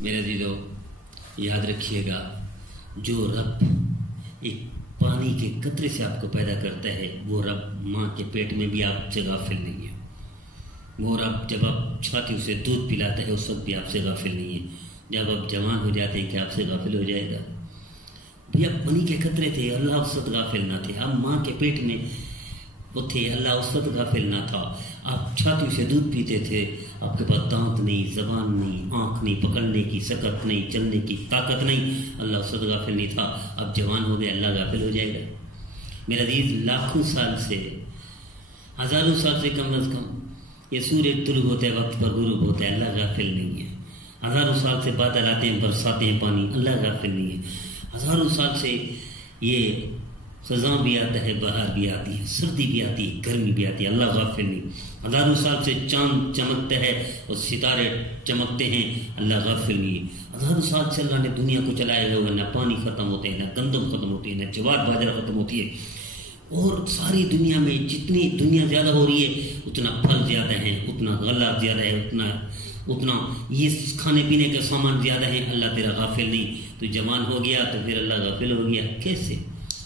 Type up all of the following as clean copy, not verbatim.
میرے عزیزو، یاد رکھیے گا، جو رب ایک پانی کے قطرے سے آپ کو پیدا کرتا ہے، وہ رب ماں کے پیٹ میں بھی آپ سے غافل نہیں ہے۔ وہ رب جب آپ چھاتی سے دودھ پلاتا ہے اس وقت بھی آپ سے غافل نہیں ہے۔ جب آپ جوان ہو جاتے ہیں کہ آپ سے غافل ہو جائے گا؟ بھی آپ پانی کے قطرے تھے، اللہ اس وقت غافل نہ تھے۔ آپ ماں کے پیٹ میں وہ تھے، اللہ اس وقت غافل نہ تھا۔ آپ چھاتی سے دودھ پیتے تھے، آپ کے پاس دانت نہیں، زبان نہیں، آنکھ نہیں، پکڑنے کی سکت نہیں، چلنے کی طاقت نہیں، اللہ اس وقت غافل نہیں تھا۔ اب جوان ہو گئے، اللہ غافل ہو جائے گا؟ میرا عزیز، لاکھوں سال سے، ہزاروں سال سے کم از کم یہ سورج طلوع ہوتا ہے، وقت پر غروب ہوتا ہے، اللہ غافل نہیں ہے۔ ہزاروں سال سے بادل آتے ہیں، برساتے ہیں پانی، اللہ غافل نہیں ہے۔ ہزاروں سال سے یہ خزاں بھی آتا ہے، بہار بھی آتی ہے، سردی بھی آتی ہے، گرمی بھی آتی ہے، اللہ غافل نہیں۔ ہزاروں سال سے چاند چمکتا ہے اور ستارے چمکتے ہیں، اللہ غافل نہیں ہے۔ ہزاروں سال سے اللہ نے دنیا کو چلایا ہوا، نہ پانی ختم ہوتے ہیں، نہ گندم ختم ہوتی ہے، نہ جوار باجرہ ختم ہوتی ہے، اور ساری دنیا میں جتنی دنیا زیادہ ہو رہی ہے اتنا پھل زیادہ ہے، اتنا غلہ زیادہ ہے، اتنا یہ کھانے پینے کا سامان زیادہ ہے، اللہ تیرا غافل نہیں۔ تو جوان ہو گیا تو پھر اللہ غافل ہو گیا کیسے؟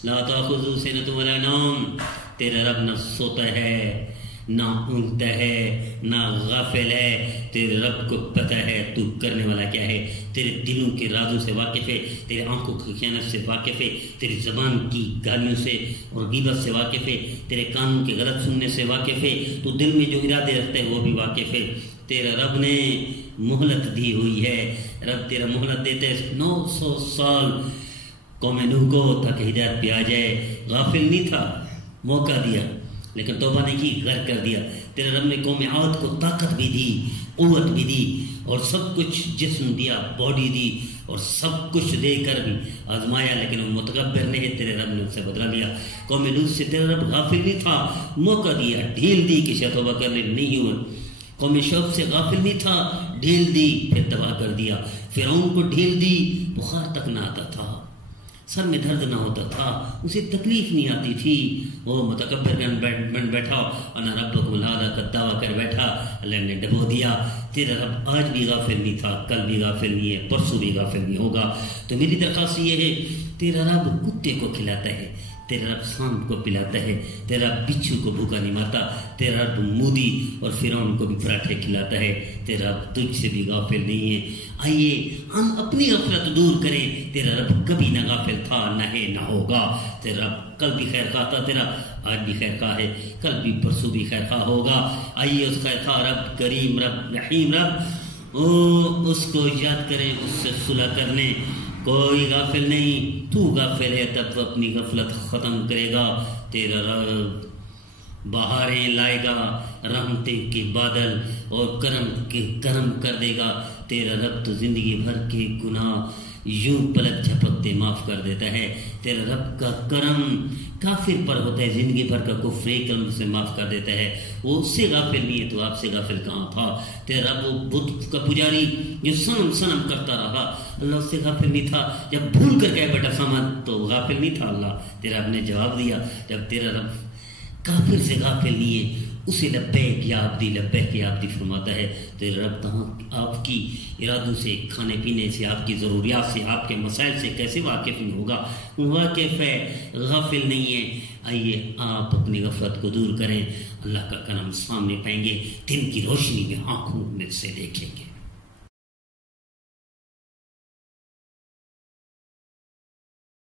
لا تأخذہ سنۃ ولا نوم، تیرا رب نہ سوتا ہے، نہ اونگتا ہے، نہ غافل ہے۔ تیرے رب کو پتہ ہے تو کرنے والا کیا ہے، تیرے دلوں کے رازوں سے واقف ہے، تیرے آنکھوں کی خیانت سے واقف ہے، تیری زبان کی گالیوں سے اور غیبت سے واقف ہے، تیرے کانوں کے غلط سننے سے واقف ہے، تو دل میں جو ارادے رکھتا ہے وہ بھی واقف ہے۔ تیرا رب نے مہلت دی ہوئی ہے، رب تیرا مہلت دیتا ہے 900 سال قوم نوح کو تاکہ ہدایت پہ آ جائے۔ غافل نہیں تھا، موقع دیا لیکن توبہ نہیں کی، غرق کر دیا۔ تیرے رب نے قوم عاد کو طاقت بھی دی، قوت بھی دی، اور سب کچھ جسم دیا، باڈی دی، اور سب کچھ دے کر بھی آزمایا، لیکن وہ متکبر نہیں، تیرے رب نے اس سے بدلا لیا۔ قوم لوط سے تیرا رب غافل نہیں تھا، موقع دیا، ڈھیل دی کہ شاید توبہ کر لے، نہیں ہوا۔ قوم شعیب سے غافل نہیں تھا، ڈھیل دی، پھر تباہ کر دیا۔ فرعون کو ڈھیل دی، بخار تک نہ آتا تھا، سر میں درد نہ ہوتا تھا، اسے تکلیف نہیں آتی تھی، وہ متکبر بن بیٹھا، انا ربکم الاعلی کا دعویٰ کر بیٹھا، اللہ نے ڈبو دیا۔ تیرا رب آج بھی غافل نہیں تھا، کل بھی غافل نہیں ہے، پرسوں بھی غافل نہیں ہوگا۔ تو میری درخواست یہ ہے، تیرا رب کتے کو کھلاتا ہے، تیرا رب سانپ کو پلاتا ہے، تیرا رب بچھو کو بھوکا نہیں مارتا، تیرا رب مودی اور فرعون کو بھی پراٹھے کھلاتا ہے، تیرا رب تجھ سے بھی غافل نہیں ہے۔ آئیے ہم اپنی غفلت دور کریں، تیرا رب کبھی نہ غافل تھا، نہ ہے، نہ ہوگا۔ تیرا رب کل بھی خیر خواہ تھا، تیرا آج بھی خیر خواہ ہے، کل بھی پرسوں بھی خیر خواہ ہوگا۔ آئیے اس خیر خواہ رب، کریم رب، رحیم رب، اس کو یاد کریں، اس سے صلح کرنے۔ کوئی غافل نہیں، تو غافل ہے تب تو اپنی غفلت ختم کرے گا۔ تیرا رب بہاریں لائے گا، رحمتیں کے بادل، اور کرم کر دے گا۔ تیرا رب تو زندگی بھر کے گناہ یوں پلک جھپکتے معاف کر دیتا ہے۔ تیرا رب کا کرم کافر پر ہوتا ہے، زندگی بھر کا کفر کرم سے معاف کر دیتا ہے، وہ اس سے غافل نہیں ہے تو آپ سے غافل کہاں تھا؟ تیرا رب وہ بت کا پجاری جو سنم کرتا رہا، اللہ اس سے غافل نہیں تھا، جب بھول کر گئے بیٹا سامان تو غافل نہیں تھا اللہ، تیرا رب نے جواب دیا۔ جب تیرا رب کافر سے غافل نہیں ہے، اسے لبیک یا عبدی، لبیک یا عبدی فرماتا ہے۔ تیرا رب تمام آپ کی ارادوں سے، کھانے پینے سے، آپ کی ضروریات سے، آپ کے مسائل سے کیسے واقف نہیں ہوگا؟ واقف ہے، غافل نہیں ہے۔ آئیے آپ اپنی غفلت کو دور کریں، اللہ کا کرم سامنے پائیں گے، دن کی روشنی میں آنکھوں میں سے دیکھیں گے۔